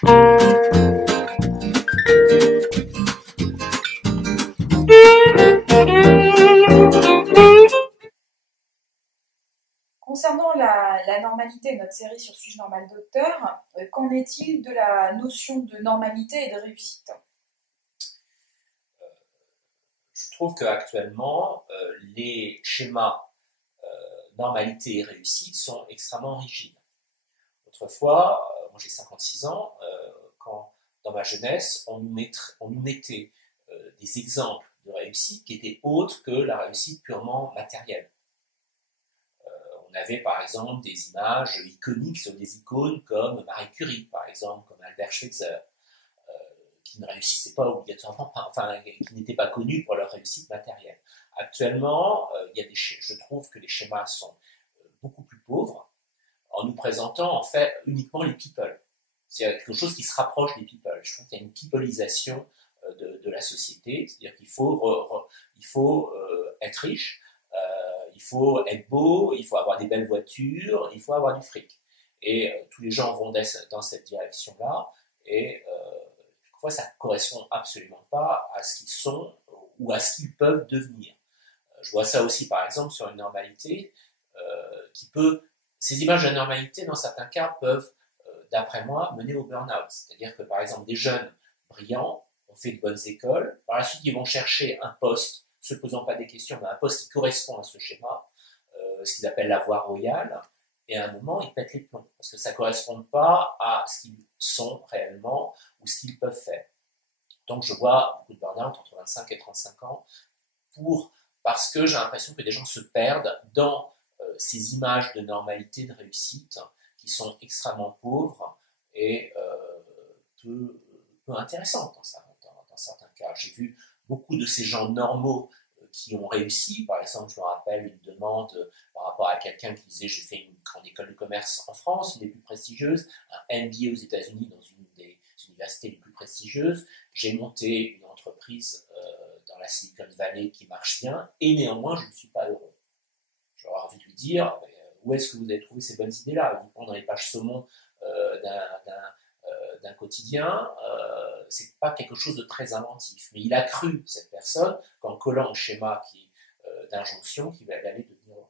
Concernant la normalité, notre série sur Suis-je normal docteur, qu'en est-il de la notion de normalité et de réussite? Je trouve qu'actuellement, les schémas normalité et réussite sont extrêmement rigides. Autrefois, moi j'ai 56 ans, quand dans ma jeunesse, on nous mettait des exemples de réussite qui étaient autres que la réussite purement matérielle. On avait par exemple des images iconiques sur des icônes comme Marie Curie, par exemple, comme Albert Schweitzer, qui ne réussissaient pas obligatoirement, enfin, qui n'étaient pas connus pour leur réussite matérielle. Actuellement, je trouve que les schémas sont beaucoup plus pauvres, en nous présentant en fait uniquement les people. C'est quelque chose qui se rapproche des people. Je trouve qu'il y a une peopleisation de la société, c'est-à-dire qu'il faut être riche, il faut être beau, il faut avoir des belles voitures, il faut avoir du fric. Et tous les gens vont dans cette direction-là, et parfois ça ne correspond absolument pas à ce qu'ils sont ou à ce qu'ils peuvent devenir. Je vois ça aussi par exemple sur une normalité ces images de normalité dans certains cas peuvent, d'après moi, mener au burn-out. C'est-à-dire que par exemple des jeunes brillants ont fait de bonnes écoles, par la suite ils vont chercher un poste, se posant pas des questions, mais un poste qui correspond à ce schéma, ce qu'ils appellent la voie royale, et à un moment ils pètent les plombs, parce que ça ne correspond pas à ce qu'ils sont réellement ou ce qu'ils peuvent faire. Donc je vois beaucoup de burn-out entre 25 et 35 ans, parce que j'ai l'impression que des gens se perdent dans ces images de normalité, de réussite, qui sont extrêmement pauvres et peu intéressantes dans certains cas. J'ai vu beaucoup de ces gens normaux qui ont réussi. Par exemple, je me rappelle une demande par rapport à quelqu'un qui disait « j'ai fait une grande école de commerce en France, une des plus prestigieuses, un MBA aux États-Unis dans une des universités les plus prestigieuses. J'ai monté une entreprise dans la Silicon Valley qui marche bien et néanmoins je ne suis pas heureux. » J'aurais envie de lui dire « où est-ce que vous avez trouvé ces bonnes idées-là » Il prend dans les pages saumon d'un quotidien, c'est pas quelque chose de très inventif. Mais il a cru, cette personne, qu'en collant un schéma d'injonction, qu'il allait devenir heureux.